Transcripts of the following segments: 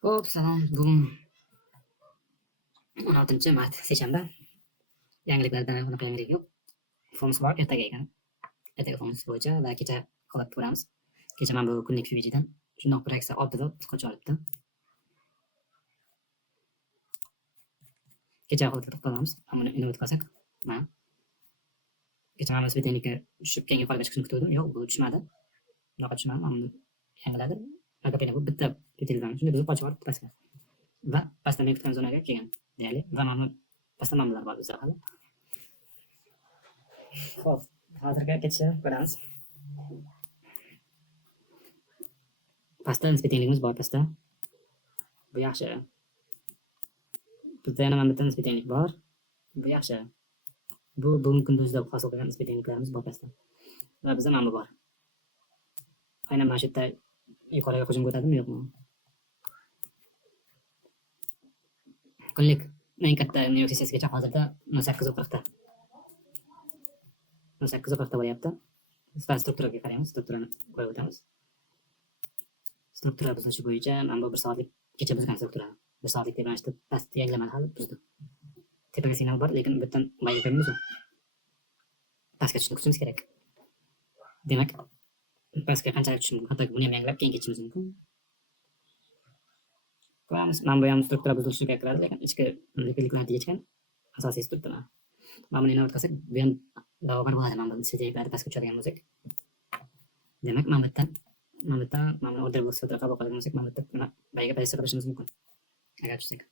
Hop, salom. Bugun 16 mart seshanba. Yangiliklardan unaqa yangilik yo'q. Fons bor ertaga ekan. Ertaga fons bo'yicha va kecha holatni ko'ramiz. Kecha mana bu kunlik PVG'dan shundoq bir aksa oltida qocha olibdi. Kecha holatga to'xtalamiz. Buni endi o'tib qolsak. Mana. Kecha mana sveteniga tushib keyin yuqoriga chiqishni kutgandim. Yo'q, bu tushmadi. Bunaqa tushmadi. Mana buni yangiladi. Agapena bu bitta petildan shunday buzib qochib olibdi pastga. Va pastdan men kutgan zonaga kelgan. Deyarli. Va mana pastdan ma'lumotlar bor bizda hali. Xo'p, hozirga ketishni ko'ramiz. Pastda nisbetiyligimiz bor pastda. Bu yaxshi. Bizda yana mana bitta nisbetiylik bor. Bu yaxshi. Bu bugungi kunduzda hosil qilgan nisbetiyliklarimiz bor pastda. Va bizda mana bu bor. Aynan mana shu yerda yuqoriga hujum ko'tadimi yo'qmi? Kunlik eng katta New York sessiyasigacha hozirda 18:40 ta. 18:40 ta bo'lyapti. Biz strukturaga qaraymiz, strukturani ko'rib o'tamiz. Struktura buzilishi bo'yicha mana bu 1 soatlik kecha buzgan struktura. 1 soatlik tebranishda pastni yangilamani hali buzdi. Tepaga signal bor, lekin bu yerdan bayga qo'yamiz. Pastga tushishni kutishimiz kerak. Demak, pastga qanchalik tushishimiz mumkin? Hattoki buni ham yangilab keyin ketishimiz mumkin. Ko'ramiz. Mana bu ham struktura buzilishiga kiradi, lekin ichki likvidliklarni tegishgan asosiy struktura. Mana buni inobatga olsak, bu ham da'vogar bo'ladi. Mana bu svetiyliklarni pastga tushadigan bo'lsak. Demak, mana bu yerdan mana bu order boxga qabul qiladigan bo'lsak, mana bu yerda bayga pozitsiya qilishimiz mumkin. Agar tushsak.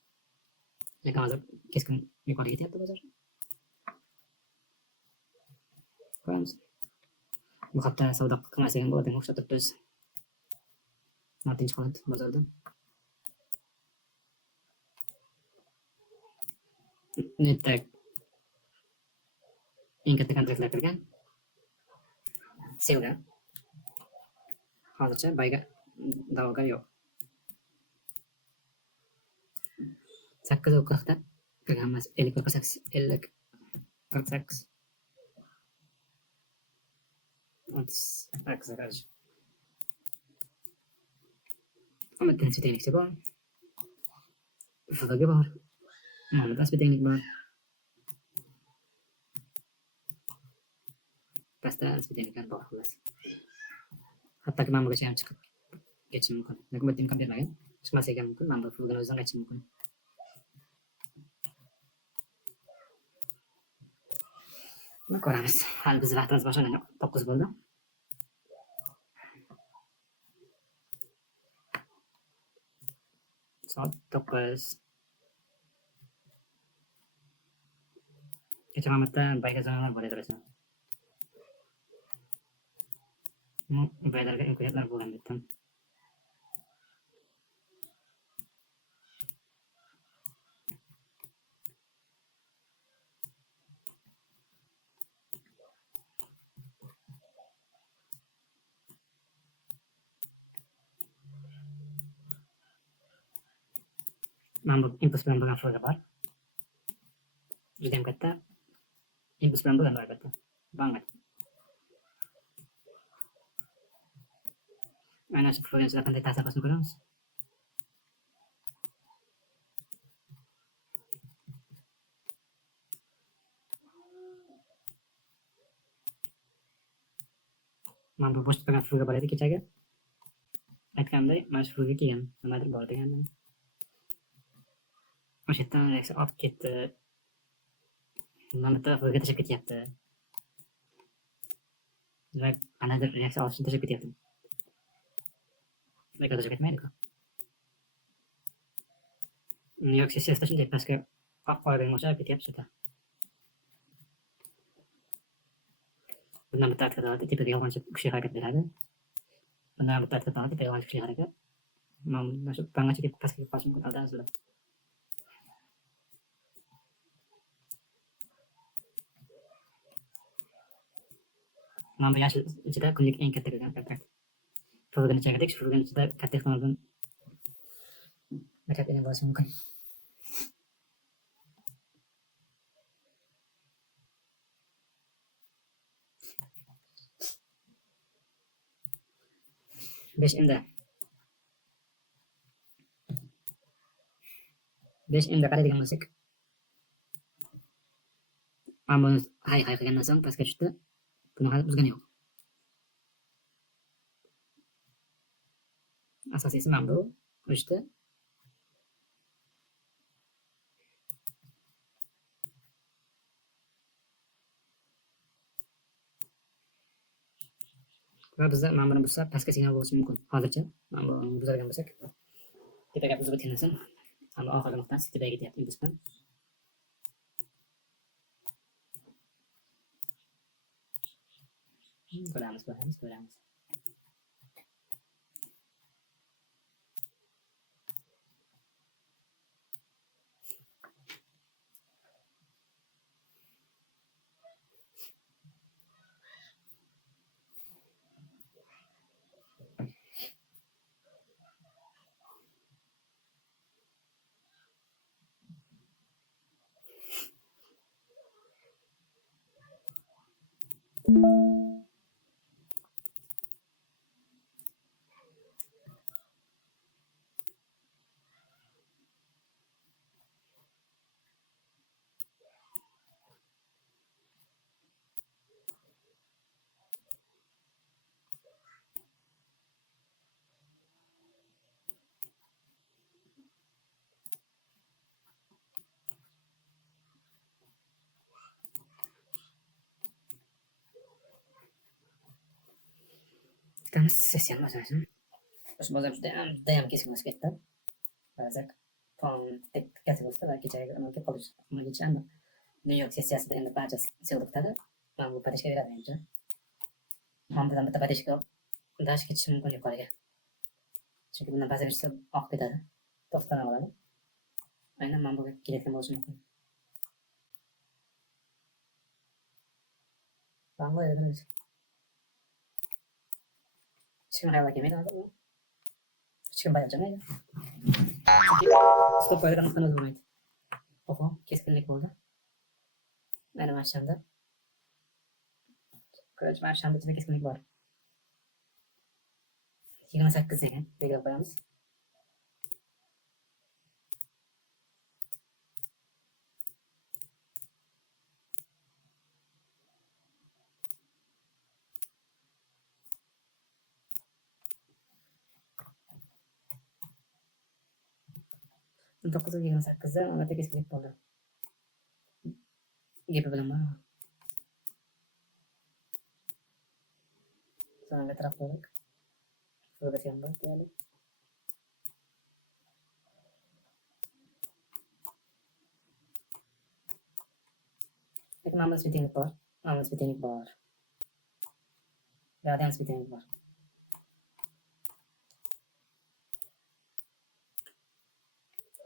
Lekin hozir keskin yuqoriga ketyapti bozor. Ko'ramiz. Bu hafta savdo qilmasak bo'ladi, o'xshab turibmiz. 6-holat bozorda. Netda eng katta kontraktlar kirgan. Selga. Hozircha bayga da'vogar yo'q. 8:40 ta kirgan emas, 50 48 48 Umiddan sveteniksi bor. Ufaqga bor. Mana svetenilik bor. Pastda sveteniliklar bor xullas. Hattoki mana bugacha ham chiqib ketishi mumkin. Lekin bu imkon bermagan. Chiqmasa ham mumkin. Mana bu fulgan o'zidan qaytishi mumkin. Buni ko'ramiz. Hali biz vaqtimiz boshlagan 9 bo'ldi. Soat 9. Kecha mana bitta bayga zonalar bor edi rasman. Baylarga imkoniyatlar bo'lgan bitdim. Mana bu impuls bilan bo'lgan foyda bor. Juda ham katta impuls bilan bo'lgan albatta. Bangat. Mana shu foydaga qanday ta'sir qilishini ko'ramiz. Mana bu bo'sh turgan fuga bor edi kechagi. Aytganday, mana shu fuga kelgan. Nimadir bor degandim. O'sha yerdan reaksiya olib ketdi. Mana bitta fuga tashlab ketyapti. Va qanaqadir reaksiya olishni tashlab ketyapti. Lekin tashlab ketmaydi-ku. New York sessiyasida shunday pastga qo'ygan o'sha ketyapti shu yerda. Bundan bitta harakat qiladi, tepaga yolg'onchi kuchli harakat beradi. Bundan bitta harakat qiladi, tepaga yolg'onchi kuchli harakat. Mana shu bangacha ketib pastga qolishi mumkin aldansizlar. Mana bu yashil ichida kunlik eng katta kirgan kontrakt. Furgan ichida, shu furgan ichida katta ehtimol bilan backup bo'lishi mumkin. Beş endi 5 endi qaraydigan bo'lsak, mana buni hay qilgandan so'ng pastga tushdi. Buni hali buzgani yo'q. Asosiysi mana bu o'chdi. Va bizda mana buni buzsa pastga signal bo'lishi mumkin. Hozircha mana buni buzadigan bo'lsak, tepaga buzib o'tgandan so'ng mana oxirgi nuqtasi tepaga ketyapti impuls bilan. Ko'ramiz. Kutamiz sessiyani boshlashini. Shu bozor judayam keskin o'sib ketdi. Qarasak, tom tikkasi bo'lsa va kechagi kelib qolish. Kecha Nyu-York sessiyasida endi barcha sel to'xtadi. Mana bu padishka beradi endi. Mana bundan bitta padishka dash ketishi mumkin yuqoriga. Chunki bundan pastga tushsa oq ketadi. To'xtamay qoladi. Aynan mana bu kelayotgan bo'lishi mumkin. Mana bu yerda hech kim hayolga kelmaydi hozir u. Hech kim bayam chamaydi. Stop qo'ygan nuqtani o'zmaydi. Oho, keskinlik bo'ldi. Mana mashanda. Ko'rib, mashanda ichida keskinlik bor. 28 ekan, belgilab qo'yamiz. Dokuzda 28da albatta keskinlik bo'ldi. Gapi bilaman. Sonra taraf olarak şurada falan var değerli. Peki namaz bir teknik var. Yadans bir teknik var.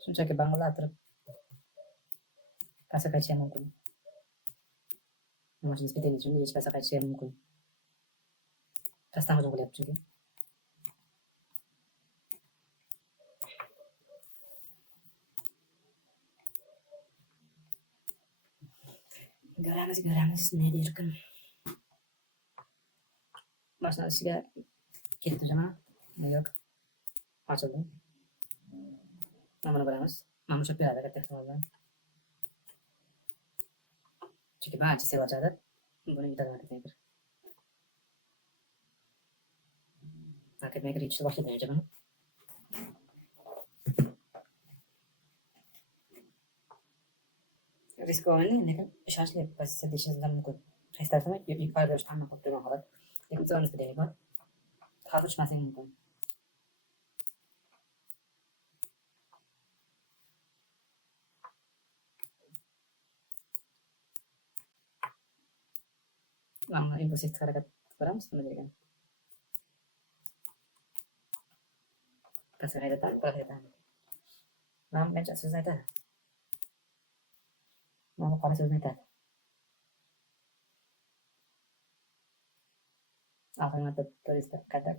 Shunchaki bang'alattirib pastga qaytishi ham mumkin. Mana shunisi bitta uchun hech pastga qaytishi ham mumkin. Pastdan hujum qilyapti chunki. Göremiz ne derken. Başlanışıga ketdi jama. Yo'q. Ochildi. Mana buni bilamiz. Mana bu beradi katta ehtimol bilan. Chunki barcha sel ochadi. Buni yutadi marketmaker. Marketmaker yutishni boshladi jama. Risk olmaydi, lekin ishonchli pozitsiya deyishingizdan mumkin. Qaysi tarafdan yuqori rivojda hamma qilib turgan holat. Lekin biza nisbatan bor. Hozir tushmasligi mumkin. Mana impulsif harakat qilamiz buni degan. Pastga haydatan. Mana buncha so'zni aytadi. Mana qora so'zni aytadi. Oxirgi marta turistlar qayta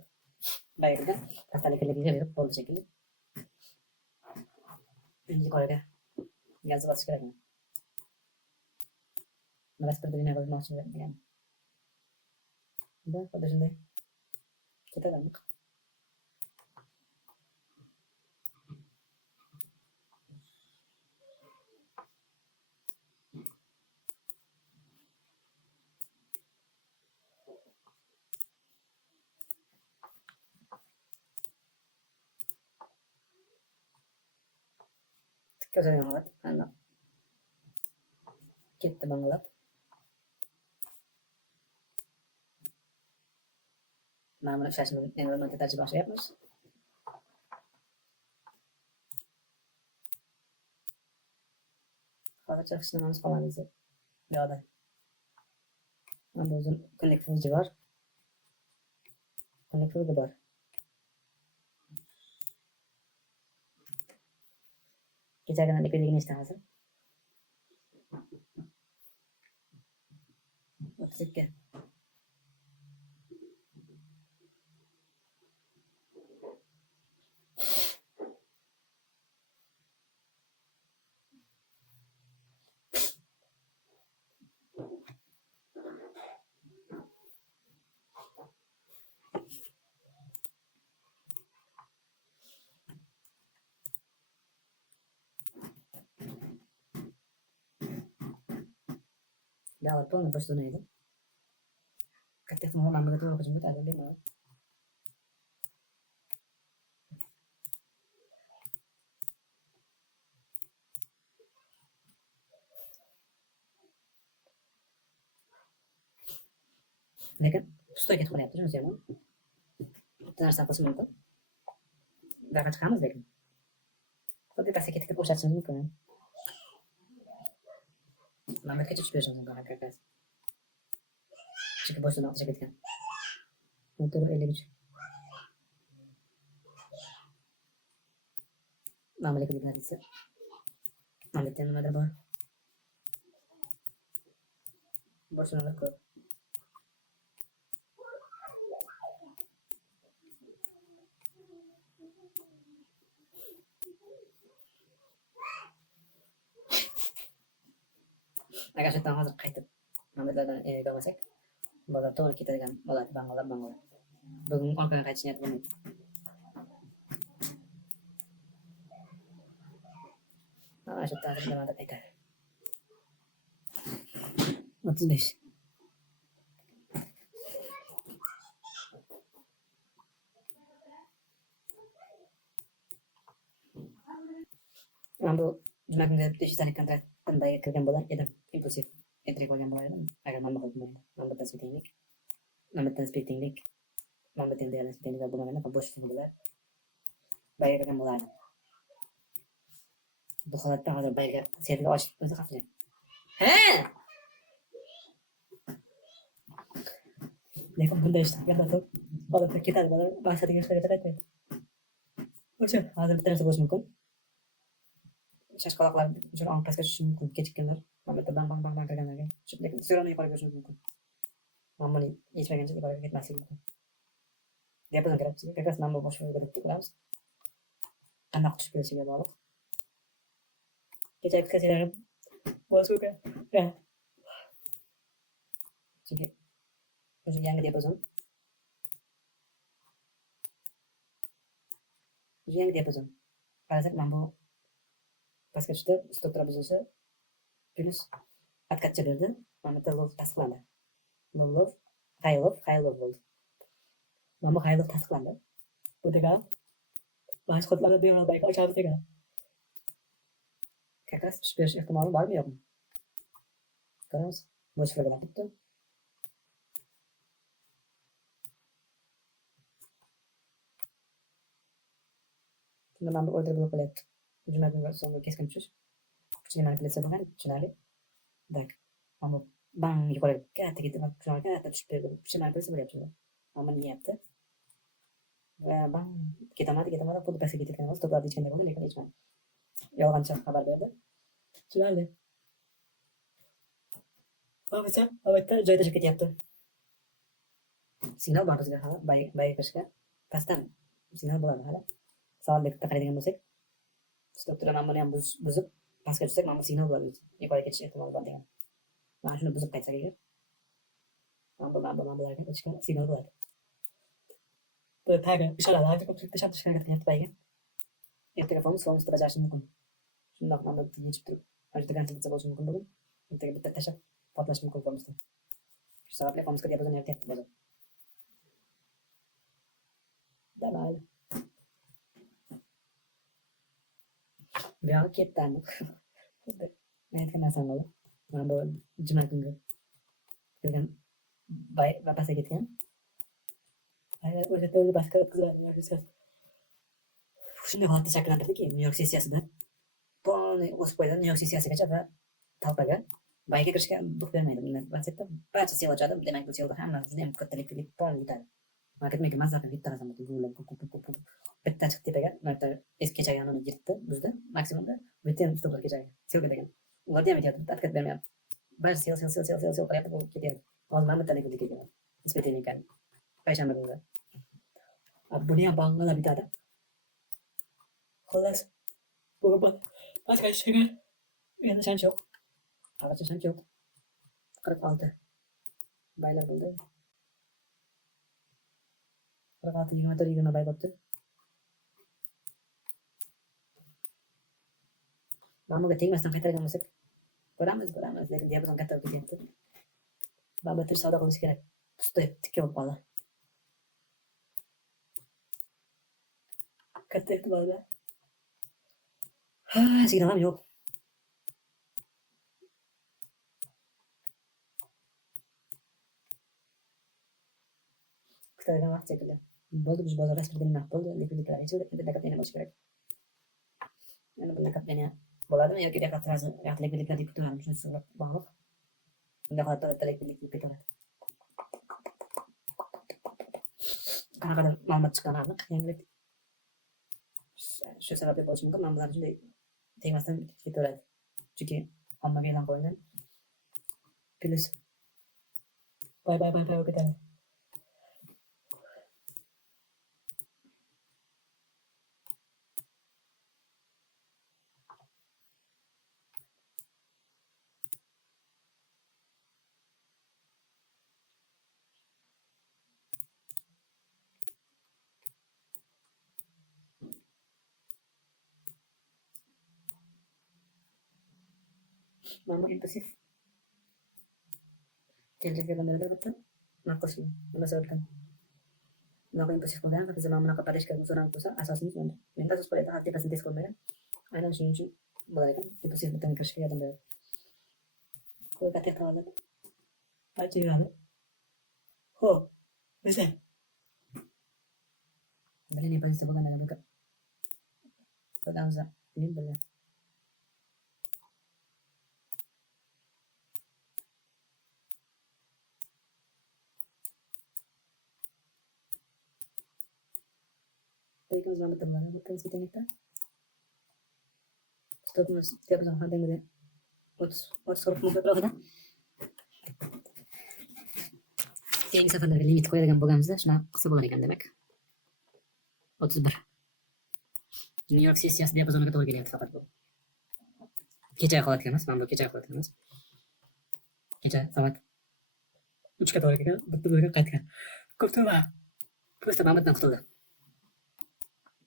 bayirda pastaliklarga berib bo'ldi shekilli. Endi yuqoriga gaz bosish kerakmi? Rasperda nima qilmoqchi degan. Da, xuddi shunday. Ketadimi? ko'rsatilgan holat qandoq ketdi bang'alab. Mana buni ishlashni environmentda tajriba boshlayapmiz. Hozircha hech nimamiz qolmadi bu yoqda. Mana bu uzun kunlik fuji bor. Kunlik fuji bor. Kechagina likvidligini nechta hozir? 32. Białe pełne poszczególne. Как ты смогла нам готовить почему-то, я думаю. Lekin stойga qilyapti shunisi ham. Bitta narsa qilish mumkin. Buyoqqa chiqamiz lekin. Xuddi pastga ketib o'xshatishimiz mumkin. Mamlakatga tushib berishimiz mumkin haqiqat. Chunki boshdan o'tishga ketgan. 53. Mamlakatga natija. Mamlakatda nimadir bor. Boshdan ko'p. Agar shu yerdan hozir qaytib mamlakatlardan bo'lmasak, bozor to'g'ri ketadigan bo'ladi, bang'alab. Bugun orqaga qaytish niyati bo'lmaydi. Mana shu yerdan nimadir aytadi. 35. Mana bu juma kunga 500 kontraktdan bayga kirgan bo'lar edim. Impulsiv entry qo'ygan bo'lar edim. Agar mana bu bo'lmaydi. Mana bu tasbitinglik. Mana bu tasbitinglik. Mana bu tasbitinglik bo'lmaganda bo'sh funksiyalar bayga kirgan bo'lardi. Bu holatda hozir bayga serli ochib o'zi xavfli. Ha! Lekin bunday ishlar gapirib holatda ketadi, bola maqsadiga ishlarga qaytmaydi. O'sha hozir bitta narsa bo'lishi mumkin. Shashqaloqlar uchun ong pastga tushishi mumkin, kechikkanlar. Mana bitta bang kirganlarga. Lekin so'rani yuqoriga ko'rishi mumkin. Mana buni yechmagancha yuqoriga ketmasligi mumkin. Diapazon kerak bizga. Как раз mana bu boshqa yo'lga turamiz. Qanday tushib kelishiga bog'liq. Kechagi kasalarga boshqa chunki o'sha yangi diapazon. Yangi diapazon. Qarasak mana bu pastga tushdi, struktura buzilishi plus откатcha berdi. Mana bitta low tasdiqlandi. Low, high low bo'ldi. Mana bu high low tasdiqlandi. Bu degan boshqa qotlarda bemalol ochamiz degan. Как раз tushib berish ehtimoli bormi yo'qmi? Ko'ramiz. Bu shifrga ketdi. Shunda mana bu order blok qilyapti. Juma kunga so'nggi keskin tushish. Kuchli manipulyatsiya bo'lgan, tushunarli. Tak. Mana bang yuqoriga katta ketdi, katta tushib berdi. Kuchli manipulyatsiya bo'lyapti. Mana buni yeyapti. Va bang ketamadi, xuddi pastga ketayotgan bo'lsa, to'plarni ichganda bo'ldi, lekin ichmadi. Yolg'oncha xabar berdi. Tushunarli. Hozircha albatta joy tashib ketyapti. Signal bor bizga hali bayga kirishga. Pastdan signal bo'ladi hali. Soatlikda qaraydigan bo'lsak, struktura mana buni ham buzib pastga tushsak, mana bu signal bo'ladi. Yuqoriga ketish ehtimoli bor degan. Mana shuni buzib qaytsak agar, mana bularga o'tishga signal bo'ladi. Bu tagi ishoralar ko'pchilikda shartishga qilyapti bayga. Ertaga funksiyani bajarish mumkin. Shundoq mana bu yechib turib, ana shu gancha bo'lishi mumkin bugun. Ertaga bitta tashlab portlash mumkin bo'lmoqda. Shu sababli funksiya diapazon yaratyapti bozor. Давай. Bu yoqqa ketdi aniq. Xuddi men aytgan narsam bo'ldi. Mana bu juma kungi kelgan va pastga ketgan. O'sha to'yga boshqa o'tkaziladi. Shunday holatda shakllantirdiki, Nyu-York sessiyasida полный o'sib qo'ydi. Nyu-York sessiyasigacha va talpaga bayga kirishga duh bermaydi. Bundan vaziyatda barcha sel ochadi. Demak, bu selda hammasi juda ham katta likvidlik polni yutadi. Marketmaker mazza bitta razam bitta chiqib tepaga, marta eski kechaga yonini yirtdi, buzdi. Maksimumda bitta stoplar kechaga. Selga degan. Ularda ham aytyapti, tatbiq bermayapti. Barcha sel qilyapti, bu ketyapti. Hozir mana bitta likvidlik keladi. Nisbatan ekan. Payshanba kuni. Buni ham banglar bitadi. Xullas, bu boshqa ish yo'q. Endi shuncha yo'q. Hozircha shuncha yo'q. 46 baylar bo'ldi. 46 20 bay bo'ldi. Mana bunga tegmasdan qaytargan bo'lsak, ko'ramiz, lekin diapazon katta bo'lib ketyapti. Baribir savdo qilish kerak. Pustoy tikka bo'lib qoldi. Katta ehtibor bilan. Signal ham yo'q. Kutagan vaqt shekilli. Bo'ldi, biz bozor rasmiy nima bo'ldi? Likvidliklar ichida katta bo'lishi kerak. Yana bunday katta bo'ladimi yoki yoqda likvidliklar deb kutaveramiz, shunisi bog'liq. Bunday holatda likvidlik deb ketaveradi. Qanaqadir ma'lumot chiqqan aniq, yangilik. Shu sababli bo'lishi mumkin. Men bularni shunday tegmasdan ketaveradi. Chunki ommaga e'lon qilingan. Plus bay ketadi. Mama impulsif. Kelajak bandlarda bitta naqsh munosabatdan. Bunaqa impulsif bo'lgan va biz mana bunaqa parishga so'rab bo'lsa, asosimiz menda. Menda asos qo'yadi, tepasini tez ko'rmagan. Aynan shuning uchun bo'lar ekan. Impulsif bitta kirishga yordam beradi. Qo'y katta qiladi. Barcha yuradi. Xo'p, bizlar. Bilan impulsif bo'lgandan bunaqa. Bo'lamiz. Bilib. Pegamos uma tamana, botamos aqui dentro. Estamos uma dentro. Outros sorup mu ko'proqda. Keyingi safarlarga limit qo'yadigan bo'lganimizda shuna qilsa bo'lar ekan demak. 31. Nyu-York sessiyasi diapazoniga to'g'ri kelyapti faqat bu. Kecha holatga emas, mana bu kecha holatga emas. Kecha soat 3 ga to'g'ri kelgan, bitta bo'lgan qaytgan. Ko'ptama. Просто Mamatdan qutuldi.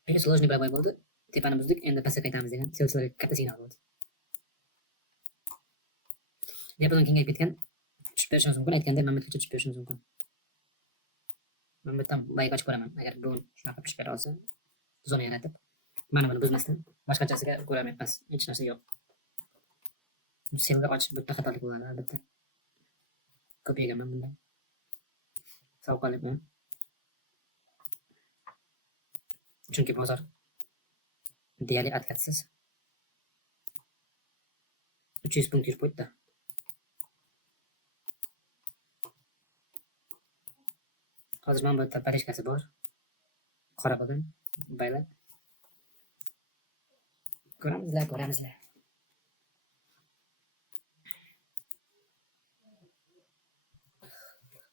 Lekin sложный bir bo'ldi. Tepani buzdik, endi pastga qaytamiz degan silsilaga katta signal bo'ldi. Diapazon kengayib ketgan. Tushib berishimiz mumkin, aytgandek Mamatgacha tushib berishimiz mumkin. Men bitta bayga ochib ko'raman. Agar bu shunaqa tushib bera olsa, zona yaratib, mana buni buzmasdan boshqachasiga ko'ramayapmiz. Hech narsa yo'q. Selga ochish bitta xatolik bo'ladi albatta. Ko'p yeganman bundan. Sovuqqonlikman. Chunki bozor deyarli atlatsiz 300 punkt yurib o'tdi. Hozir mana bu yerda parishkasi bor. Qora bo'lgan baylar. Ko'ramizlar.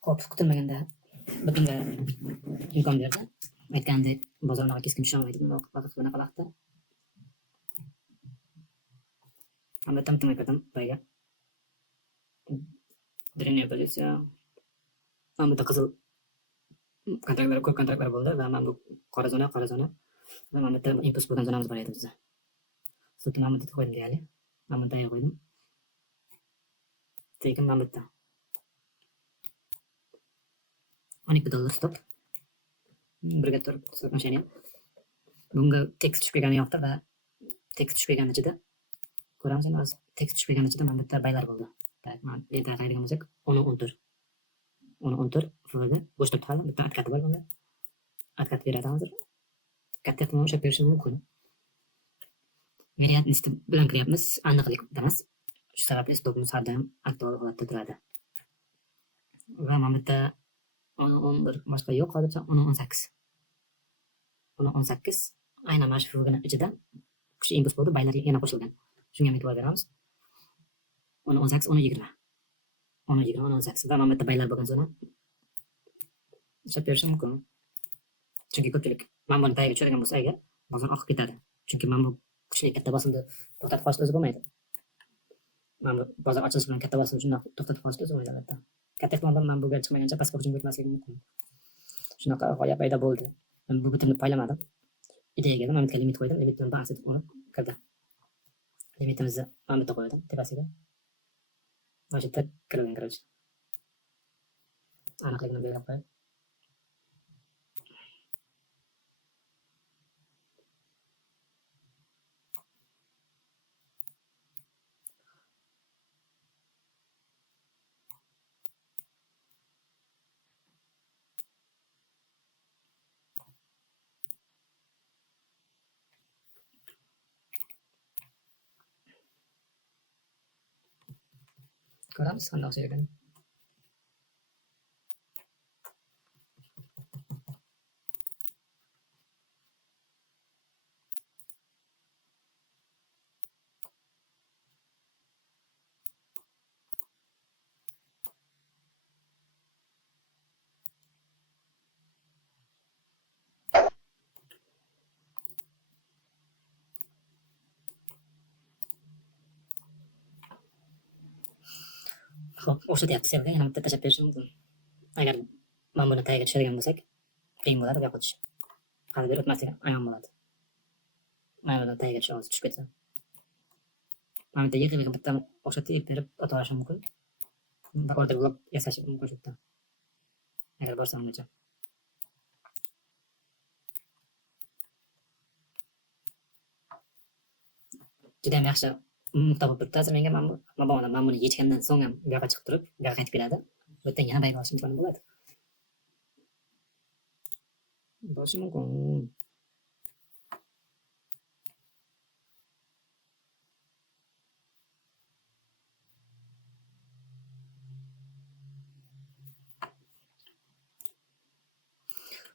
Xo'p, kutilmaganda butunga imkon berdi. Aytgandek, bozorga keskin tusha olmaydi bunaqa vaqtda. Albatta aytdim bayga. Dreniya pozitsiya. Mana bu qizil kontraktlar, ko'p kontraktlar bo'ldi va mana bu qora zona va mana bu impuls bo'lgan zonamiz bor edi bizda. Sutni mana bu qo'ydim deyali. Mana bu yerga qo'ydim. Tekin mana bu yerda. $12 stop. Birga turib sotmashani. Bunga tekst tushib kelgani yo'qdir va tekst tushib kelgani ichida ko'ramiz. Endi hozir tekst tushib kelgani ichida mana bu yerda baylar bo'ldi. Tak, mana bu yerda qaraydigan bo'lsak 10-14. 10-14 F-ga bo'sh turibdi hali. Bitta atkati bor bunga. Atkat beradi hozir. Katta ehtimol ushlab berishi mumkin. Variant listi bilan kiryapmiz. Aniqlik emas. Shu sababli stopimiz har doim aktual holatda turadi. Va mana bu yerda 10-11 boshqa yo'q hozircha. 10-18. 10-18 aynan mana shu F-ga ichida kuchli impuls bo'ldi, baylar yana qo'shilgan. Shunga ham e'tibor beramiz. 10-18, 10-20. 10-20, 10-18 va mana bu yerda baylar bo'lgan zona ishlab berishi mumkin. Chunki ko'pchilik mana buni tagiga tushirgan bo'lsa agar bozor oqib ketadi. Chunki mana bu kuchli katta bosimni to'xtatib qolishni o'zi bo'lmaydi. Mana bu bozor ochilishi bilan katta bosimni shundoq to'xtatib qolishni o'zi bo'lmaydi albatta. Katta ehtimol bilan mana bu gal chiqmagancha pastga hujum ketmasligi mumkin. Shunaqa g'oya paydo bo'ldi. Men bu bitimni poylamadim. Ideyaga keldim, mana bu limit qo'ydim. Limitdan ba'zi olib kirdi. Limitimizni mana bu yerda qo'ydim tepasiga. Mana shu yerda kirgan короче. Aniqlikni berib qo'yib. Ko'ramiz qanday o'xshaydi ekan. Xo'p, o'xshatyapti selga, yana bitta tashlab berishim mumkin. Agar mana buni tagiga tushirgan bo'lsak, qiyin bo'ladi bu yoqqa tushish. Hali bir o'tmasligi ayon bo'ladi. Mana buni tagiga tushib ketsa. Mana bu yerda bitta o'xshatib berib o'taverishi mumkin. Va order blok yasash mumkin shu yerda. Agar borsam ungacha. Juda ham yaxshi nuqta bo'lib turibdi. Hozir menga mana buni yechgandan so'ng ham bu yoqqa chiqib turib, bu yoqqa qaytib keladi. Bu yerdan yana bayga olishim imkoni bo'ladi. Bo'lishi mumkin.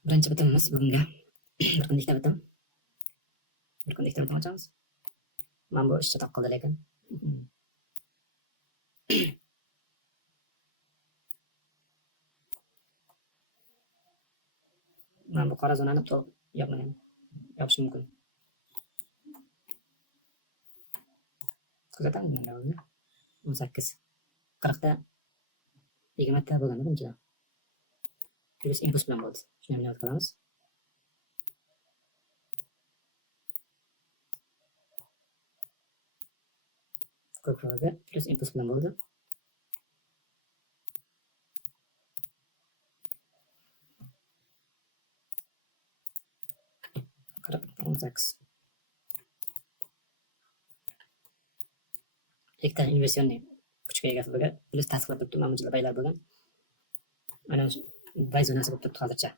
Birinchi bitimimiz bugunga bir kunlikda bitim. Bir kunlikda bitim ochamiz. Mana bu ishcha taqildi lekin. Mana bu qora zonani to'liq yopmagan. Yopish mumkin. Kuzatamiz endi uni. 18. 40 ta 20 ta bo'lgan birinchidan. Plus impuls bilan bo'ldi. Shuni ham yod qilamiz. Ko'proqga plus impuls bilan bo'ldi. Qarab 18. Ikkita investitsionni kuchga ega bo'lgan, plus tasdiqlab turibdi, mana buncha baylar bo'lgan. Mana shu bay zonasi bo'lib turibdi hozircha.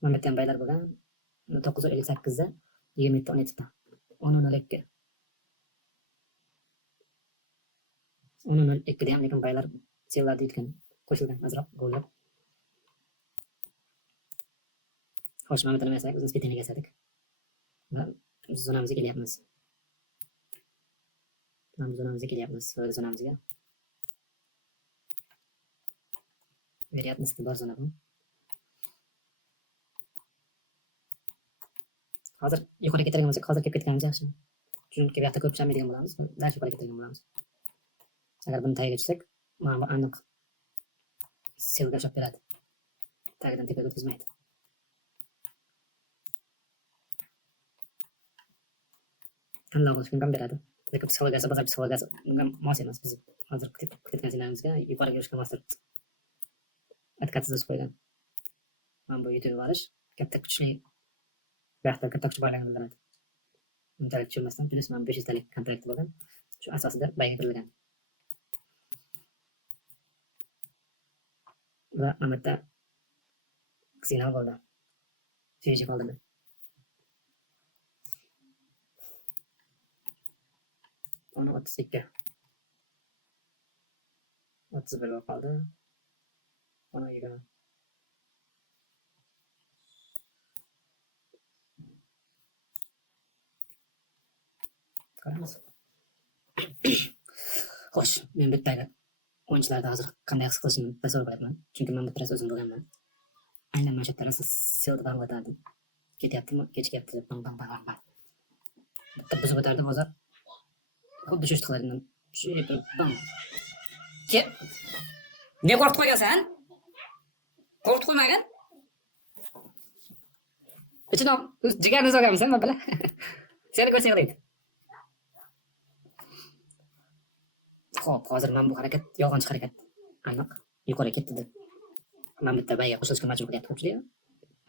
Mana bu yerda ham baylar bo'lgan. 958 da 20 ta 17 ta. 10.02. 10.02 da ham lekin baylar sellarga yetgan, qo'shilgan azroq bo'ldi. Xo'sh, mana bu yerda nima yasadik? O'zimiz petiniga yasadik. Va zonamizga kelyapmiz. Mana bu zonamizga kelyapmiz. Zonamizga. Variant bor zona bu. Hozir yuqoriga ko'targan bo'lsak, hozir kelib ketganimiz yaxshi. Chunki bu yoqda ko'p chamaydigan bo'lamiz. Dash yuqoriga ko'targan bo'lamiz. Agar buni tagiga tushsak, mana bu aniq selga ushlab beradi. Tagidan tepaga o'tkazmaydi. Tanlov qilish imkon beradi. Lekin psixologiyasi, bozor psixologiyasi bunga mos emas. Biz hozir kutayotgan signalingizga yuqoriga yurishga mos turibdi. Atkatsiz qo'ygan. mana bu yutib olish katta kuchli vaqtda katta kuch borligini bildiradi. Unchalik tushirmasdan plyus mana 500 talik kontrakt bo'lgan. Shu asosida bayga kirilgan. Va mana bitta signal bo'ldi. Suyuji qoldimi? Ona 32. 31 bo'lib qoldi. Ona 20. Qaraymiz. Xo'sh, men bittagi o'yinchilarda hozir qanday his qilishini tasavvur qilyapman. Chunki men bitta o'zim bo'lganman. Aynan mana shu yerda rosa selda bang o'tadi. Ketyaptimi? Kechikyapti deb bang. Bitta buzib o'tardi bozor. Xuddi shu ishlardan shu bang. Ne qo'rqitib qo'ygansan? Qo'rqitib qo'ymagan? Ichida jigarni so'raganmisan, men bilan. Seni ko'rsang deydi. Xo'p, hozir men bu harakat yolg'onchi harakat. Aniq yuqoriga ketdi deb. Men bitta bayga qo'shilishga majbur qilyapti ko'pchilik.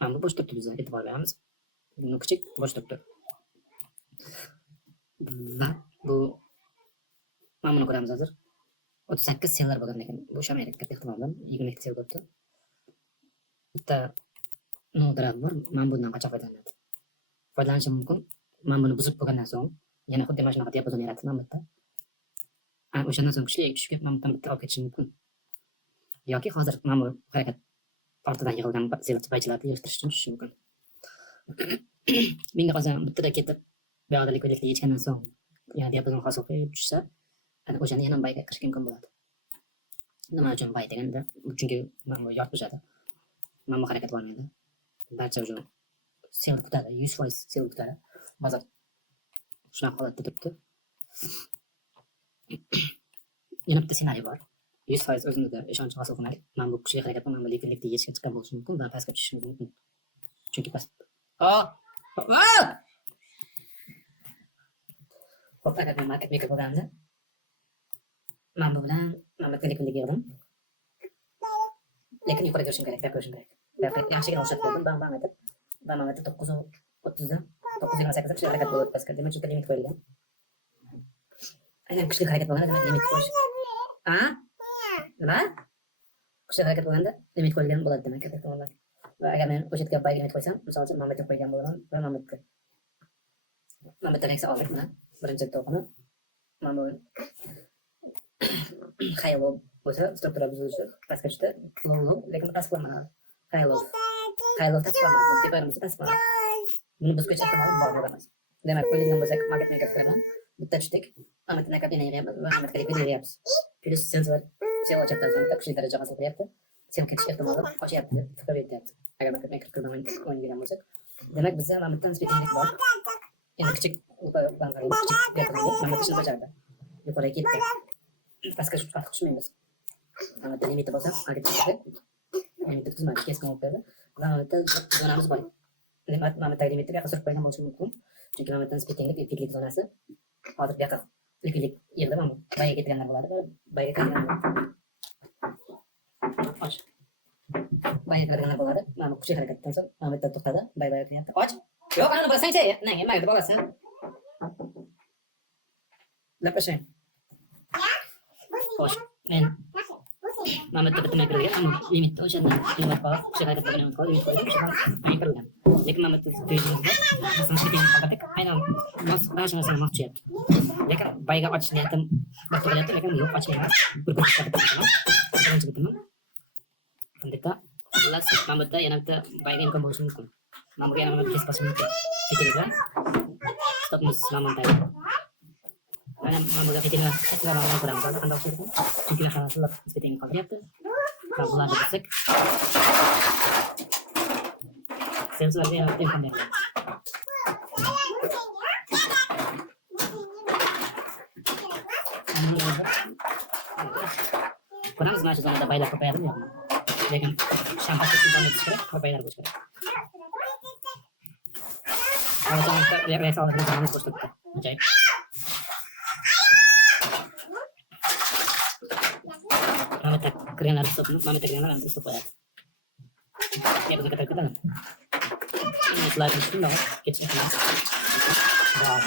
Men bu bo'sh turibdi biz e'tibor beramiz. Buni kichik bo'sh turibdi. Va bu men buni ko'ramiz hozir. 38 sellar bo'lgan lekin bu shamaylik katta ehtimol bilan 22 sel bo'libdi. Bitta nodrad bor. Men bundan qancha foydalanadi? Foydalanishim mumkin. Men buni buzib bo'lgandan so'ng yana xuddi mana shunaqa diapazon yaratdim men bitta. O'shandan so'ng kuchli tushib ketib, men bitta olib ketishim mumkin. Yoki hozir men bu harakat ortidan yig'ilgan baychilarni yig'ishtirish uchun tushishi mumkin. Menga qolsa bittada ketib, bu yoqda likvidlikni yechgandan so'ng yana diapazon hosil qilib tushsa, o'shanda yana bayga kirishga imkon bo'ladi. Nima uchun bay deganda? Chunki men bu yort buzadi. Men bu harakat bo'lmaydi. Barcha uchun sel kutadi, 100% sel kutadi. Bozor shunaqa holatda turibdi. Yana bitta ssenariy bor. 100% o'zimizga ishonch hosil qilmaylik. Men bu kuchli harakatni men bu likvidlikni yechishga chiqqan bo'lishim mumkin va pastga tushishim mumkin. Chunki past. Xo'p, agar men market maker bo'lganimda men bu bilan men bitta likvidlik yig'dim. Lekin yuqoriga ko'rishim kerak, deb ko'rishim kerak. Yaxshiga o'xshatib qo'ydim, bang etib. Va men bitta 930 dan 928 kuchli harakat bo'lib pastga. Demak, chunki limit qo'yilgan. Aynan kuchli harakat bo'lganda demak limit qo'yish. Nima? Kuchli harakat bo'lganda limit qo'yilgan bo'ladi demak, katta ehtimol. Va agar men o'sha yerga bayga limit qo'ysam, misol uchun men bitta qo'ygan bo'laman va men bitta reaksiya olmayman. Birinchi to'qni men bu high low bo'lsa, struktura buzilishi pastga tushdi, low lekin tasdiqlanmadi. High low tasdiqlanmadi, teparimizda tasdiqlanmadi. Buni biz ko'cha ehtimoli bor emas. Demak, qo'yilgan bo'lsak, market maker qilaman. Bitta tushdik, amatni nakabina yig'yapmiz va amatga likvidlik yig'yapmiz. Plus sensor sel ochyapti, kuchli daraja hosil qilyapti. Sel ketish ehtimoli ochyapti, fikr beryapti. Agar market maker qilgan o'ynagan bo'lsak, demak bizda mana bitta nisbetlik bor. Endi kichik bankalar kichik bajardi. Yuqoriga ketdi. Pastga tushib qutishmaymiz. Mana bitta limiti bo'lsa, harakatga limiti tuzma keskin bo'lib berdi. Va bitta zonamiz bor. Demak, mana bitta limitni yoqqa surib qo'ygan bo'lishi mumkin. Chunki mana bitta nisbetlik zonasi hozir bu yoqqa likvidlik yerda mana bayga ketganlar bo'ladi va bayga kirganlar och. Bayga kirganlar bo'ladi. Mana kuchli harakatdan so'ng mana bitta to'xtadi, bayga kiryapti. Och. Yo'q, ana bolasang-chi, nega mayda bolasan? Lapashang. Xo'sh, men mana bitta makroga ammo limitni o'shanda limit bor, kuchli harakat bo'lgan limit qo'ydim, o'shanda kirilgan. Lekin mana bitta tejimizda masalan sekin qildik, aynan mana shu narsani maqtyapti. Lekin bayga ochish niyatim bir qilyapti, lekin yo'q ochmayman. Bir qilib birinchi bitimim. Bunda xullas mana bitta yana bitta bayga imkon bo'lishi mumkin. Mana bu yana kesib bosishim mumkin. Sekinroq. Stopimiz namontaydi. Mana bunga fitillar e'tiborini ko'ramiz. Qanday o'xshaydi? Chunki narsalar nisbatan qolyapti. Va bularni bilsak, sensorlarga yana bitta imkon beriladi. Ko'ramiz, mana shu zonada baylar ko'payadimi yo'qmi? Lekin shampasga zonada chiqib, baylar bo'lishi kerak. Mana zonada reaksiya oladigan zonamiz bo'sh turibdi. Ajoyib. Mana tak krenlar stop, mana tak krenlar stop qo'yadi. Ya bize kadar kadar. Ini slide üstünde var. Geçin. Wow.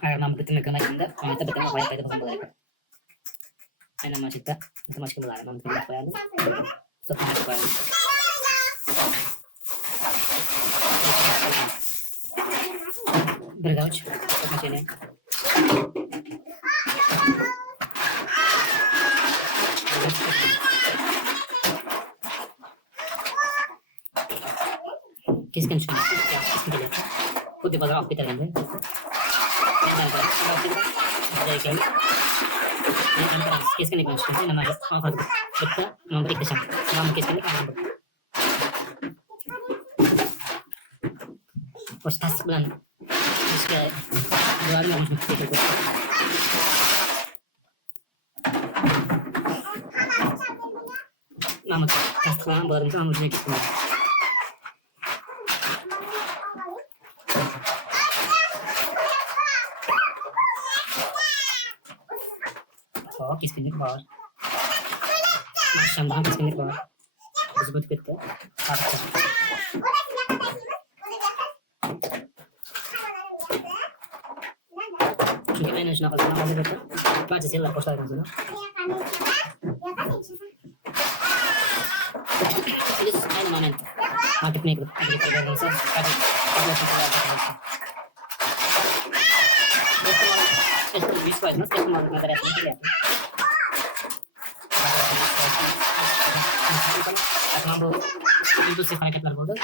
Agar nama betul negara kita, kalau kita betul apa yang kita bukan boleh. Saya nama kita, kita masih kembali, nama kita apa ya? Stop apa ya? Bergauj, macam ini. Kiskan sudah, kiskan dia. Kau di bazar apa kita lagi? Kiskan ni kan, nama apa kita nombor kita, nama kiskan ni kan nombor. Postas bulan, kiskan dua hari macam itu. Nama kasih bulan itu nama kita. Oh, kiskan ni bawa. Macam dah kiskan ni bawa. Disebut kita. Kita ini sudah pasal nama kita. Macam sila postal kan sila. Ini sekarang mana? Market maker. Kita berada di sana. Esto visual, ¿no? Es como una tarea sencilla. Mambo itu sih pakai kelar bodoh.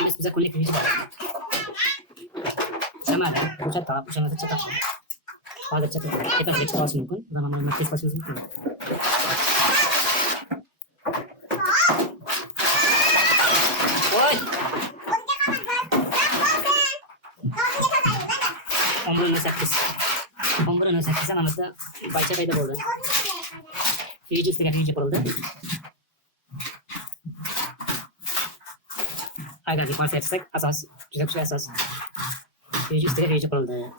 Mas bisa kulik ini juga. Sama ada, pusat tahu, pusat nggak cetak. Kalau cetak, kita harus cetak semua kan, nama nama mati pasti semua. Ombrun sakit nama kita baca kayak bodoh. Hijau setengah hijau bodoh. Agak di pas eksek asas, juga asas. Hijau setengah hijau bodoh.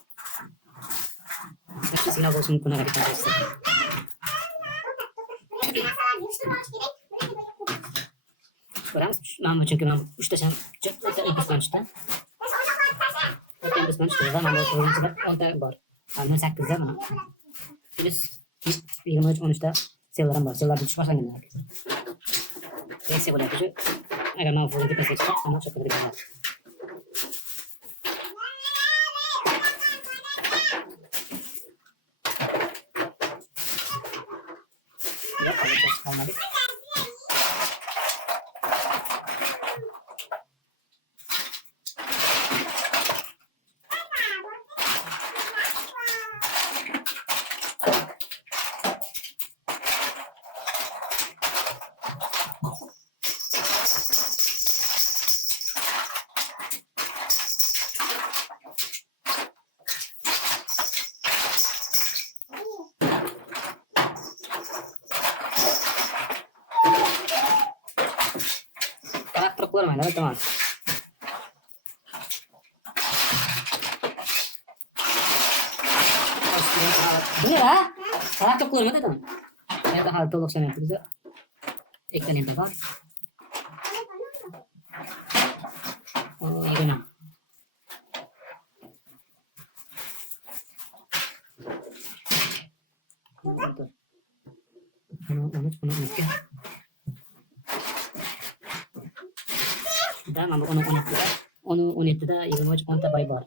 Sini aku semua guna kita eksek. Sekarang nama çünkü nama usta sen cepat ikut lanjut. Oke, terus nama turun cepat onta bar. Alman 8'de mana? Biz 23-13'da seviyelerden var. Seviyeler düşüş başa geldi. Neyse böyle yapıcı. Eğer ben fazla tepesi çıkar, ama çok kadar güzel. Yok, kalmadı. Keluar mana teman? Ini lah, salah keluar mana teman? Ya hal tolok sana itu bisa. Ikan yang tepat. Oh, ini nah. Penuh ikan. Da mambo onu unitida 23 onta bay bor.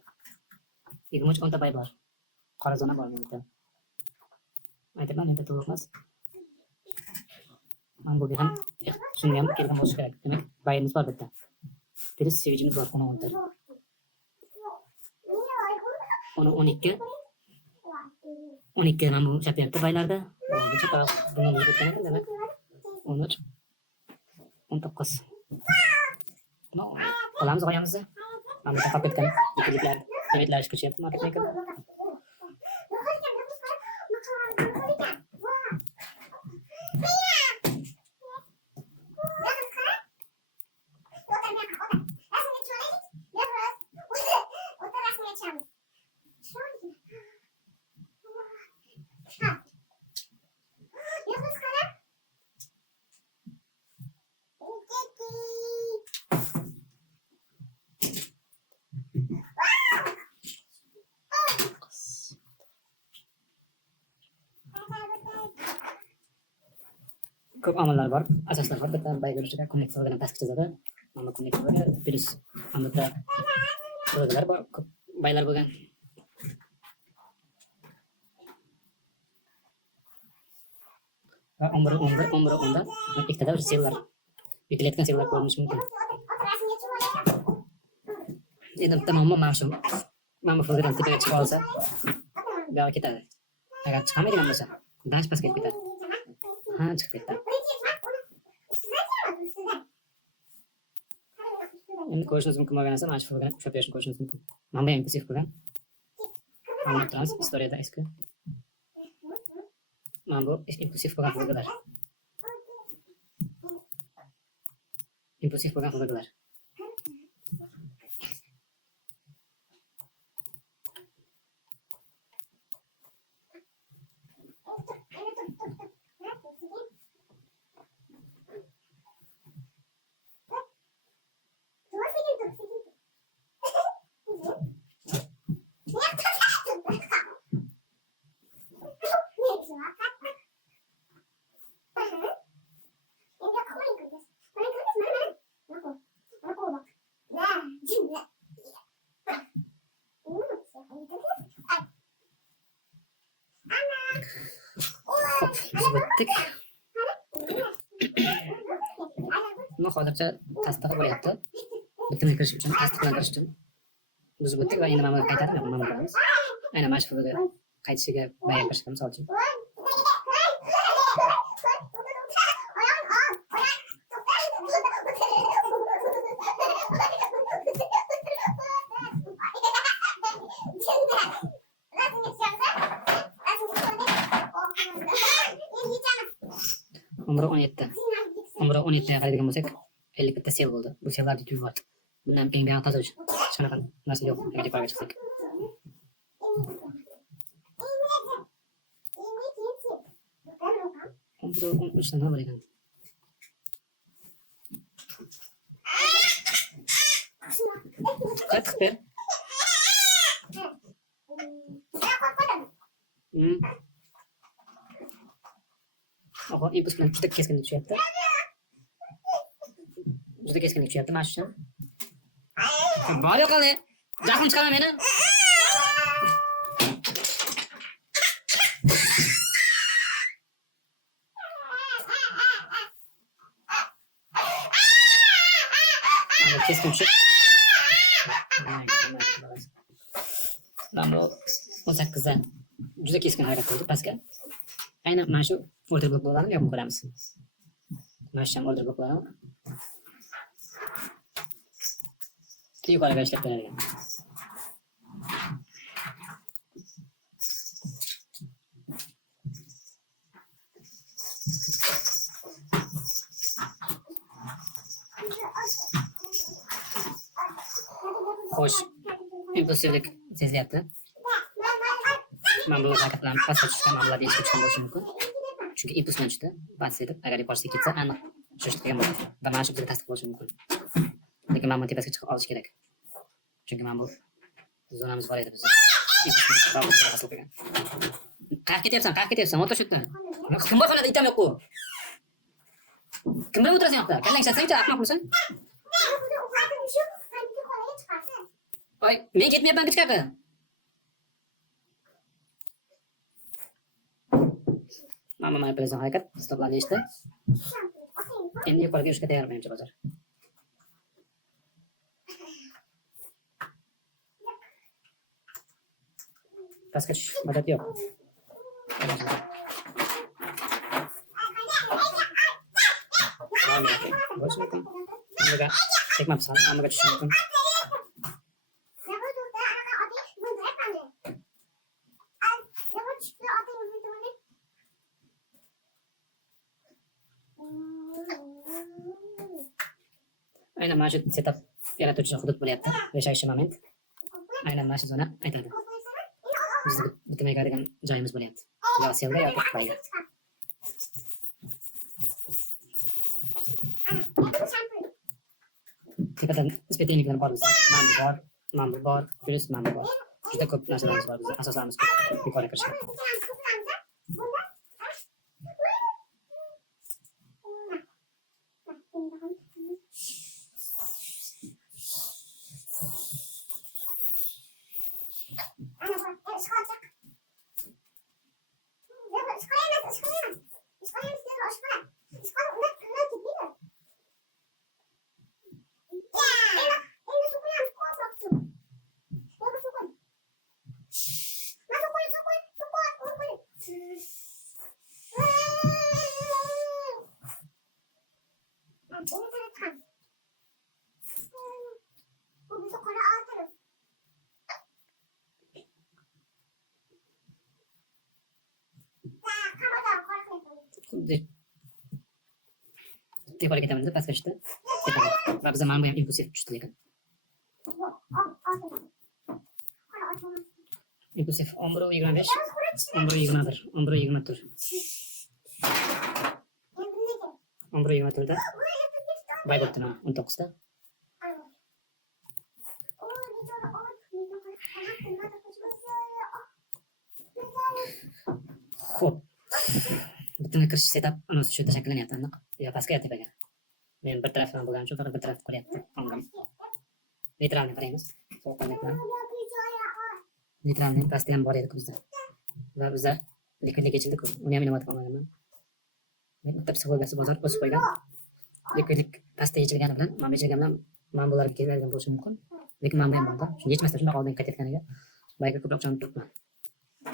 23 onta bay bor. Qorazona bor menida. Aytaman endi to'liqmas. Mamboga ham shunga ham kelgan bo'lishi kerak. Demak, bayimiz bor bitta. Tez sevijimiz bor 10 onu 12 12 mana bu chapyapti baylarda. Bu chapaq buni o'tgan ekan demak. 13 19. No, qolamiz g'oyamizni. Mana bu qolib ketgan yeguliklar, yemitlar ish kuchyapti marketga. Ko'p omillar bor, asoslar bor. Bitta bay ko'rishga connect bilan pastga chizadi. Mana connect plus mana bitta ro'ylar bor, ko'p baylar bo'lgan. Va 11 ikkitada o'sha sellar yutilayotgan sellar ko'rinishi mumkin. Endi bitta muammo mana shu. Mana bu fotodan tepaga chiqib olsa, bu yoqqa ketadi. Agar chiqamaydigan bo'lsa, dash pastga ketadi. Ha, chiqib ketdi. Endi ko'rishingiz mumkin bo'lgan narsa mana shu fotodan ushlab berishni ko'rishingiz mumkin. Mana bu impulsiv bo'lgan. Mana bu istoriyada eski. Mana bu impulsiv bo'lgan fotolar. Impulsiv bo'lgan fotolar. Bittik. Nima hozircha tasdiq bo'lyapti. Bitimga kirish uchun, tasdiqlantirish uchun buzib o'tdik va endi mana buni qaytarib mana qilamiz. Aynan mana shu fotoga qaytishiga bayon qilishga misol uchun. Umri 17. Umri 17 qaraydigan bo'lsak, 50 bitta sel bo'ldi. Bu sellarni yutib yubordi. Bundan keyin yana tozalash. Shunaqa narsa yo'q. Agar yuqoriga chiqsak. Umri 13 dan nima ekan? Qattiq ber. Oho, impuls bilan juda keskin tushyapti. Juda keskin tushyapti mana shu. Bor yo'qali. Jahlim chiqaman meni. Keskin tushib. Mana bu 18 dan juda keskin harakat qildi pastga. Aynan mana shu order bloklarni yopib qo'yamiz. Mana shu ham order bloklari. Yuqoriga ishlab beradigan. Xo'sh, impulsivlik sezilyapti. Mana bu harakatlarni pastga tushgan ma'nolarda eshitib chiqqan bo'lishi mumkin. Chunki impuls bilan tushdi. Past edib, agar yuqoriga ketsa, aniq shoshtirgan bo'ladi. Va mana shu bizga tasdiq bo'lishi mumkin. Lekin mana bu tepasiga chiqib olish kerak. Chunki mana bu zonamiz bor edi bizda. Qayerga ketyapsan? O'tir shu yerdan. Kim bor xonada itam yo'q-ku? Kim bilan o'tirasan yoqda? Kallang chatsang-chi, ahmoq bo'lsin. Oy, men ketmayapman ichkariga. Mana manipulyatsiya harakat stoplarni eshitdi. Endi yuqoriga yurishga tayyor menimcha bozor. Pastga tush, madad yo'q. bo'lishi mumkin. Hammaga chekmabsan, hammaga tushishi mumkin. Aynan mana shu setup yaratuvchi hudud bo'lyapti. Yashash moment. Aynan mana shu zona aytadi. Bizning bitmaydigan joyimiz bo'lyapti. Yo selda yoki bayda. Tepadan isbetliklar bor bizda. Ma'mur bor, turist ma'mur bor. Juda ko'p narsalarimiz bor bizda. Asoslarimiz ko'p. Yuqoriga kirishga. Xuddi tepaga ketamiz, pastga tushdi. Va bizda mana bu ham impulsiv tushdi lekin. Impulsiv 11:25, 11:21, 11:24. 11:24da bay bo'libdi 19da. Xo'p. Butun kirish setup ana shu yerda shakllanyapti aniq. Yo pastga tepaga. Men bir tarafdan bo'lgan uchun faqat bir taraf qo'yapti. Neytralni qaraymiz. Sovuqliklar. Neytralni pastda ham bor edi bizda. Va bizda likvidlik ichildi-ku. Uni ham inovatga olmaganman. Men bitta psixologiyasi bozor o'sib qo'ygan. Likvidlik pastda yechilgani bilan, mana bu yechilgan bilan mana bularga keladigan bo'lishi mumkin. Lekin mana bu ham bor. Shuni yechmasdan shunday oldinga qaytayotganiga bayga ko'proq jon turibman.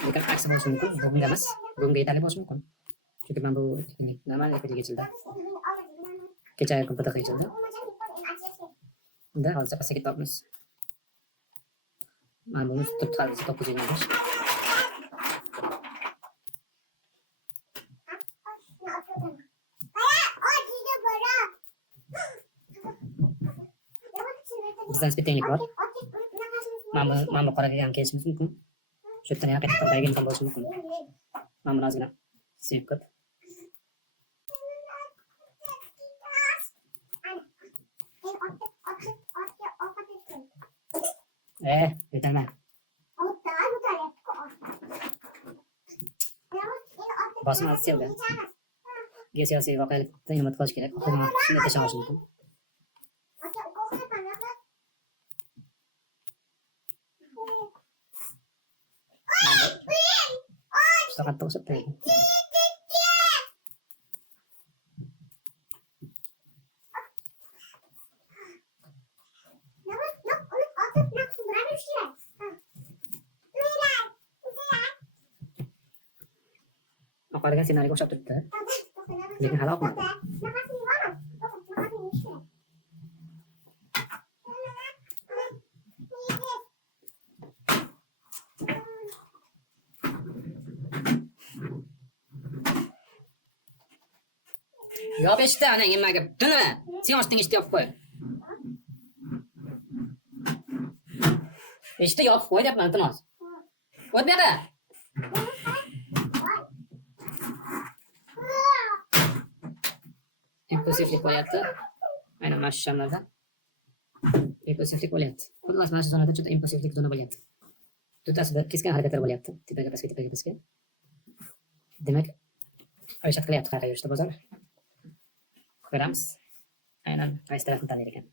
Lekin aksi bo'lishi mumkin. Bunga emas. Bunga yetarli bo'lishi mumkin. Chunki men bu normal likvidlik ichildi. Kecha komputer ichildi. Unda hozir pastga ketamiz. Mana buni stop qilamiz. Bizdan spetenglik bor. Mana bu qoraga ham kelishimiz mumkin. Shu yerdan yana qaytib bayga imkon bo'lishi mumkin. Mana buni ozgina sevib ko'p. Yetarli. Bosim sevdi. Geosiyosiy voqelikda inomat qilish kerak. Shunday tashavish mumkin. Juda qattiq o'sib turadi. Qaragan senariyoga o'xshab turibdi. Lekin hali oqmadi. Yop eshitdi, ana nimaga nima? Sen oshding eshitdi yopib qo'y. Eshitdi yopib qo'y deyapman, iltimos. O't bu yoqqa. Impulsivlik bo'lyapti. Aynan mana shu shamlarda impulsivlik bo'lyapti. Xullas mana shu zonada juda impulsivlik zona bo'lyapti. Tutasida keskin harakatlar bo'lyapti. Tepaga pastga. Demak, harakat qilyapti qayerga yurishda bozor. Ko'ramiz. Aynan qaysi tarafni tanlaydi ekan.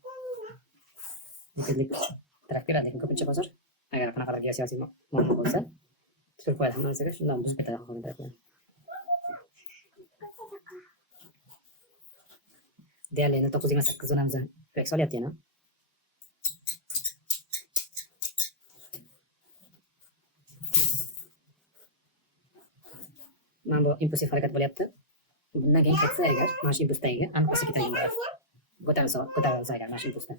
Likvidlik taraf beradi, lekin ko'pincha bozor agar qanaqadir geosiyosiy muammo bo'lsa, tutib qo'yadi hamma narsaga, shundan buzib ketadi holatlar. Deyarli 928 zonamizni ko'rak solyapti yana. bu impulsiv harakat bo'lyapti. Bundan keyin ketsa agar mana shu impulsdagi aniq pastga ketadigan bo'ladi. Ko'tarilsa agar mana shu impulsdan.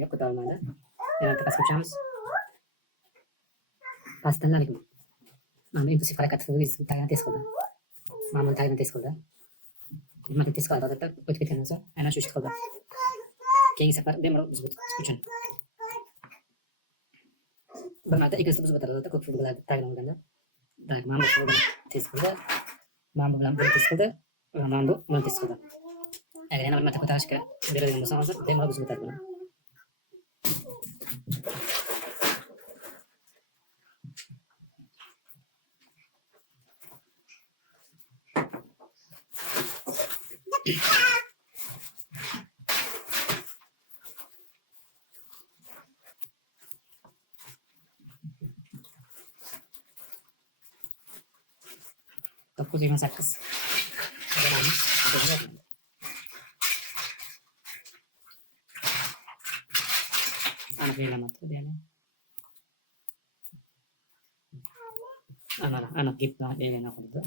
Yo'q, ko'tarilmadi. Yana bitta pastga tushamiz. Pastdan mana impulsiv harakat tagini tez qildi. Mana buni tagini tez qildi. Nima tez qiladi odatda o'tib ketgandan so'ng aynan shu ishni qildi. Keyingi safar bemalol buzib o'tish uchun. Bir marta ikkinchisini buzib o'tadi odatda ko'p futbollarda tagini olganda. Demak, mana bu bilan tez qildi. Mana bu bilan tez qildi. Mana bu bilan tez qildi. Agar yana bir marta ko'tarishga beradigan bo'lsa hozir bemalol buzib o'tadi buni. Dokuz 28. Aniq belgilanmabdi deydi. Aniq gap bilan belgilana qoldi.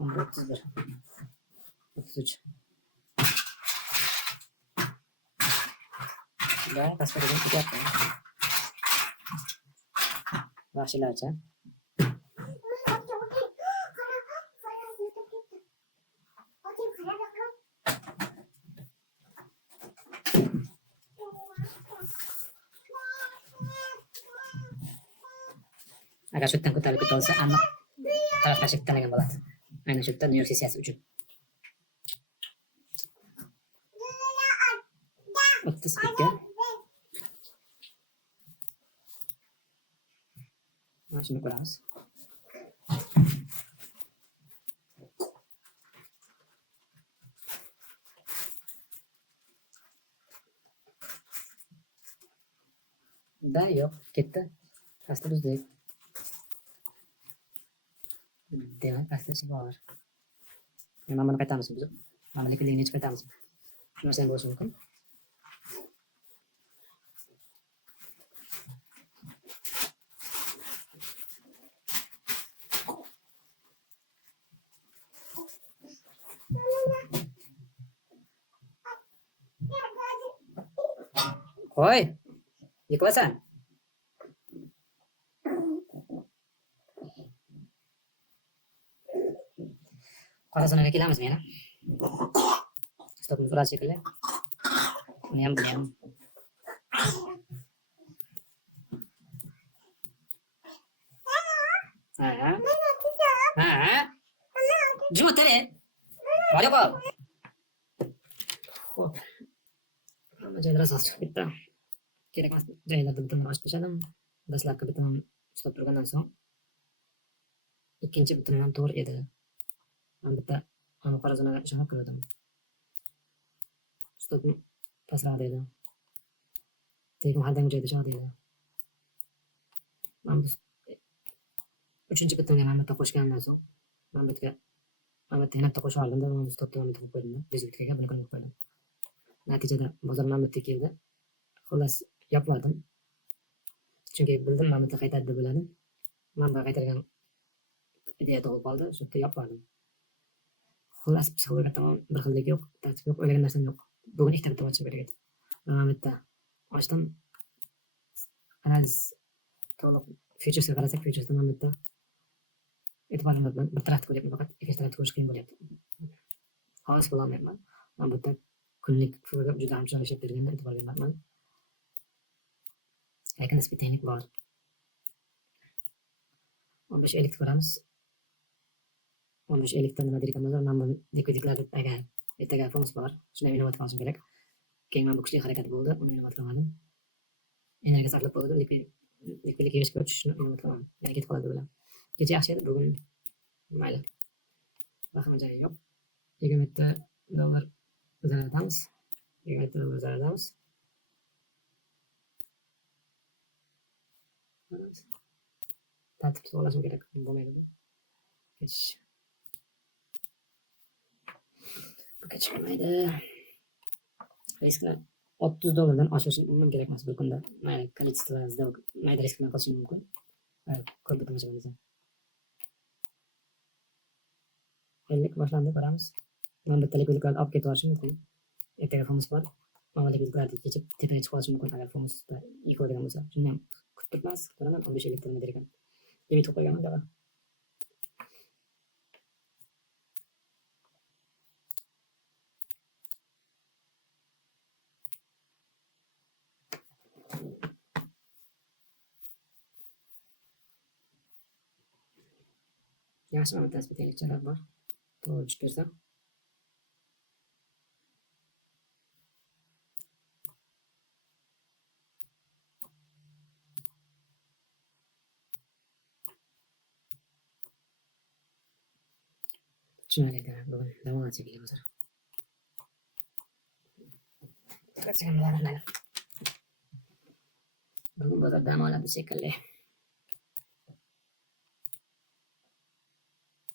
Onda 31. 33. Da tasvirga ketyapti. Vahshiylarcha. Agar shu yerdan ko'tarilib keta olsa, aniq taraflashib tanlagan bo'ladi. Aynan shu yerda New York sessiyasi uchun. 32. Mana shuni ko'ramiz. Da yo'q, ketdi. Pastda buzdik. Demak, pastda bor. Mana buni qaytamiz biz. Mana likvidligini chiqib qaytamiz. Shu narsa ham bo'lishi mumkin. Qo'y. Yiqilasan. Qora zonaga kelamizmi yana? Stopimiz uradi shekilli. Buni ham. Juma tere. Hadi bak. Xo'p. Hamma joylar asos chiqib ketdi. Kerakmas joylarda bitimni ochib tashladim. Dastlabki bitimim ushlab turgandan so'ng ikkinchi bitimdan to'g'ri edi. Men bitta ana qora zonaga ishonib kirdim. Stopim pastroq edi. Tegim haddan joyda ishonib edi. Men uchinchi bitimga men bitta qo'shgandan so'ng men bitta yana bitta qo'shib oldim-da, men stopni bitta qo'yib qo'ydim. Bezbitga buni qo'yib qo'ydim. Natijada bozor men bitta keldi. Xullas yopmadim. Chunki bildim men bitta qaytadi deb o'yladim. Men bu qaytargan ideya tug'ilib qoldi, shu yerda yopmadim. Xullas psixologiyada tomon bir xillik yo'q, tartib yo'q, o'ylagan narsam yo'q. Bugun ikkita bitim ochib kerak edi. Men bitta ochdim. Analiz to'liq futuresga qarasak, futuresda men bitta e'tiborimni bir tarafga qo'yapman, faqat ikkinchi tarafga qo'yish qiyin bo'lyapti. Xolis bo'lolmayapman. Men bitta kunlik pulga juda ham chiroyli ishlab berganda e'tibor bermayapman. Lekin nisbiy tenglik bor. 15.50 ko'ramiz. 15.50 dan nima deyotgan bo'lsa, men bu likvidliklarni agar ertaga fons bor, shuni inovatga olishim kerak. Keyin men bu kuchli harakat bo'ldi, uni inovatga olmadim. Energiya sarflab bo'ldi, likvidlik yig'ishga o'tishni inovatga olmadim. Yana ketib qoladi bilan. Kecha yaxshi edi, bugun mayli. Vahima joyi yo'q. $27 zarardamiz. $27 zarardamiz. Tartibni to'g'rilashim kerak, bo'lmaydi bu. Bu kechikmaydi. Riskni $30 oshishi umuman kerak emas bu kunda. Mayli количествоda mayda risk bilan qilishi mumkin. Ko'rib tomosha qilamiz. 50 boshlandi, ko'ramiz. Mana bittalik uzuklarni olib ketib olishi mumkin. Ertaga fomus bor. Mana uzuklarni kechib tepaga chiqib olishi mumkin agar fomusda yiqiladigan bo'lsa. Shuni ham kutib turibmiz. Ko'raman 15 elektr nima der ekan. Limit qo'yganman da. Yaxshi, mana tasbih telikchalar bor. To'g'ri tushib bersam. Tushunarli bugun dam oladi shekilli hozir. Bugun bozor dam oladi shekilli.